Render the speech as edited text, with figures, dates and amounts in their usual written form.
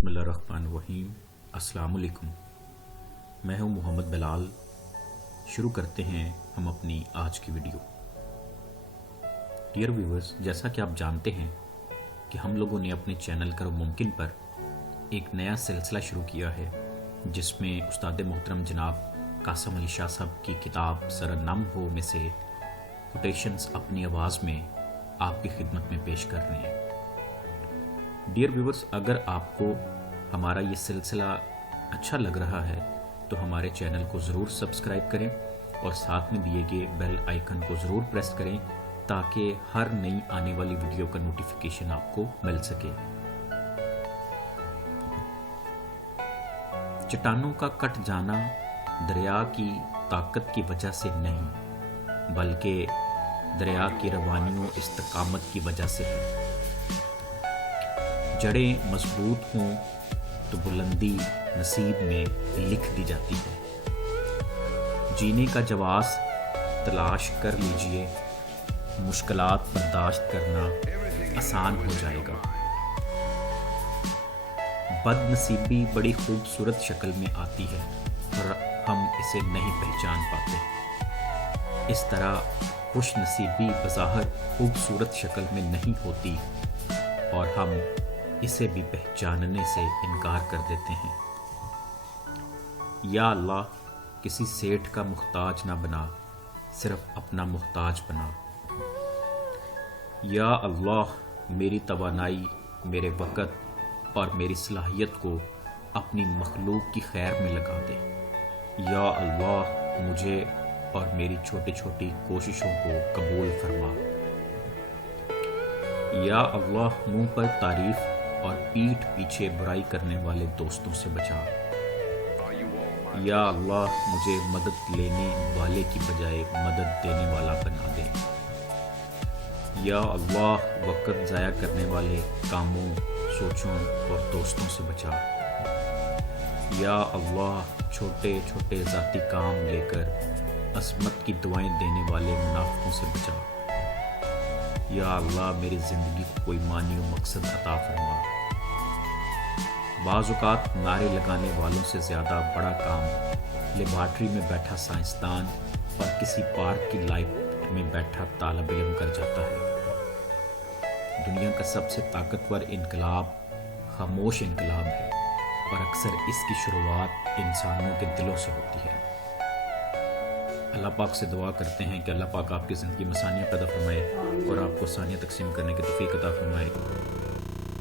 بسم اللہ الرحمن الرحیم۔ السلام علیکم، میں ہوں محمد بلال۔ شروع کرتے ہیں ہم اپنی آج کی ویڈیو۔ ڈیئر ویورز، جیسا کہ آپ جانتے ہیں کہ ہم لوگوں نے اپنے چینل کرو ممکن پر ایک نیا سلسلہ شروع کیا ہے، جس میں استاد محترم جناب قاسم علی شاہ صاحب کی کتاب سر نم ہو میں سے کوٹیشنز اپنی آواز میں آپ کی خدمت میں پیش کر رہے ہیں۔ ڈیئر ویورز، اگر آپ کو ہمارا یہ سلسلہ اچھا لگ رہا ہے تو ہمارے چینل کو ضرور سبسکرائب کریں اور ساتھ میں دیے گئے بیل آئیکن کو ضرور پریس کریں تاکہ ہر نئی آنے والی ویڈیو کا نوٹیفیکیشن آپ کو مل سکے۔ چٹانوں کا کٹ جانا دریا کی طاقت کی وجہ سے نہیں، بلکہ دریا کی روانی و استقامت کی وجہ سے ہے۔ جڑیں مضبوط ہوں تو بلندی نصیب میں لکھ دی جاتی ہے۔ جینے کا جواز تلاش کر لیجئے، مشکلات برداشت کرنا آسان ہو جائے گا۔ بد نصیبی بڑی خوبصورت شکل میں آتی ہے اور ہم اسے نہیں پہچان پاتے۔ اس طرح خوش نصیبی بظاہر خوبصورت شکل میں نہیں ہوتی اور ہم اسے بھی پہچاننے سے انکار کر دیتے ہیں۔ یا اللہ، کسی سیٹھ کا محتاج نہ بنا، صرف اپنا محتاج بنا۔ یا اللہ، میری توانائی، میرے وقت اور میری صلاحیت کو اپنی مخلوق کی خیر میں لگا دے۔ یا اللہ، مجھے اور میری چھوٹی چھوٹی کوششوں کو قبول فرما۔ یا اللہ، منہ پر تعریف اور پیٹھ پیچھے برائی کرنے والے دوستوں سے بچا۔ یا اللہ، مجھے مدد لینے والے کی بجائے مدد دینے والا بنا دے۔ یا اللہ، وقت ضائع کرنے والے کاموں، سوچوں اور دوستوں سے بچا۔ یا اللہ، چھوٹے چھوٹے ذاتی کام لے کر عصمت کی دعائیں دینے والے منافقوں سے بچا۔ یا اللہ، میری زندگی کو کوئی معنی و مقصد عطا فرما۔ بعض اوقات نعرے لگانے والوں سے زیادہ بڑا کام لیبارٹری میں بیٹھا سائنسدان اور کسی پارک کی لائٹ میں بیٹھا طالب علم کر جاتا ہے۔ دنیا کا سب سے طاقتور انقلاب خاموش انقلاب ہے اور اکثر اس کی شروعات انسانوں کے دلوں سے ہوتی ہے۔ اللہ پاک سے دعا کرتے ہیں کہ اللہ پاک آپ کی زندگی میں آسانیاں پیدا فرمائے اور آپ کو آسانیاں تقسیم کرنے کی توفیق عطا فرمائے۔